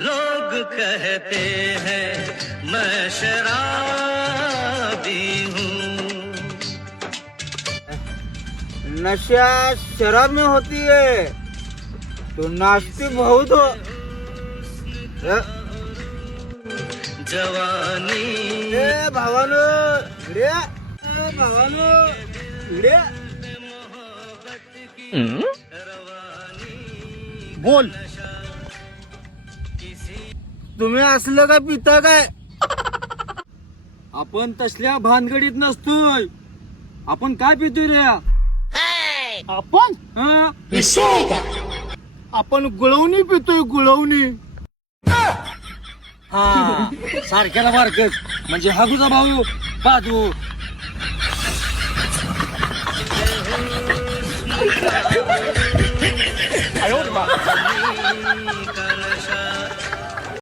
लोग कहते हैं मैं शराबी हूँ। नशा शराब में होती है तो नाश्ते बहुत हो। जवानी भावानो इकडे, भावानो इकडे. बोल. तुम्ही असलं का पिता काय? आपण तसल्या भानगडीत नसतोय. आपण काय पितोय रे? आपण हा? आपण गुळवणी पितोय, गुळवणी. हा सारख्याला बारकच म्हणजे हागूचा भाऊ पाहतो. का नशा